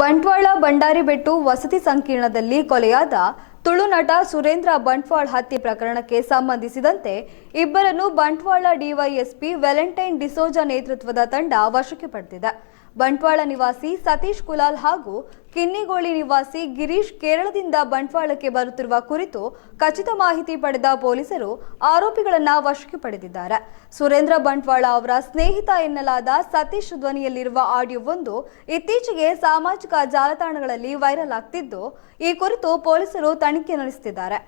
ಬಂಟ್ವಾಳ ಬಂಡಾರಿಬೆಟ್ಟು ವಸತಿ ಸಂಕೀರ್ಣದಲ್ಲಿ ಕೊಲೆಯಾದ ತುಳು ನಟ ಸುರೇಂದ್ರ ಬಂಟ್ವಾಳ ಹತ್ಯೆ ಪ್ರಕರಣಕ್ಕೆ ಸಂಬಂಧಿಸಿದಂತೆ ಇಬ್ಬರನ್ನು ಬಂಟ್ವಾಳ ಡಿವೈಎಸ್ಪಿ ವ್ಯಾಲೆಂಟೈನ್ ಡಿಸೋಜಾ ನೇತೃತ್ವದ ತಂಡ ವಶಕ್ಕೆ ಪಡೆದಿದೆ. ಬಂಟ್ವಾಳ ನಿವಾಸಿ ಸತೀಶ್ ಕುಲಾಲ್ ಹಾಗೂ ಕಿನ್ನಿಗೋಳಿ ನಿವಾಸಿ ಗಿರೀಶ್ ಕೇರಳದಿಂದ ಬಂಟ್ವಾಳಕ್ಕೆ ಬರುತ್ತಿರುವ ಕುರಿತು ಖಚಿತ ಮಾಹಿತಿ ಪಡೆದ ಪೊಲೀಸರು ಆರೋಪಿಗಳನ್ನು ವಶಕ್ಕೆ ಪಡೆದಿದ್ದಾರೆ. ಸುರೇಂದ್ರ ಬಂಟ್ವಾಳ ಅವರ ಸ್ನೇಹಿತ ಎನ್ನಲಾದ ಸತೀಶ್ ಧ್ವನಿಯಲ್ಲಿರುವ ಆಡಿಯೋವೊಂದು ಇತ್ತೀಚೆಗೆ ಸಾಮಾಜಿಕ ಜಾಲತಾಣಗಳಲ್ಲಿ ವೈರಲ್ ಆಗ್ತಿದ್ದು, ಈ ಕುರಿತು ಪೊಲೀಸರು ತನಿಖೆ ನಡೆಸುತ್ತಿದ್ದಾರೆ.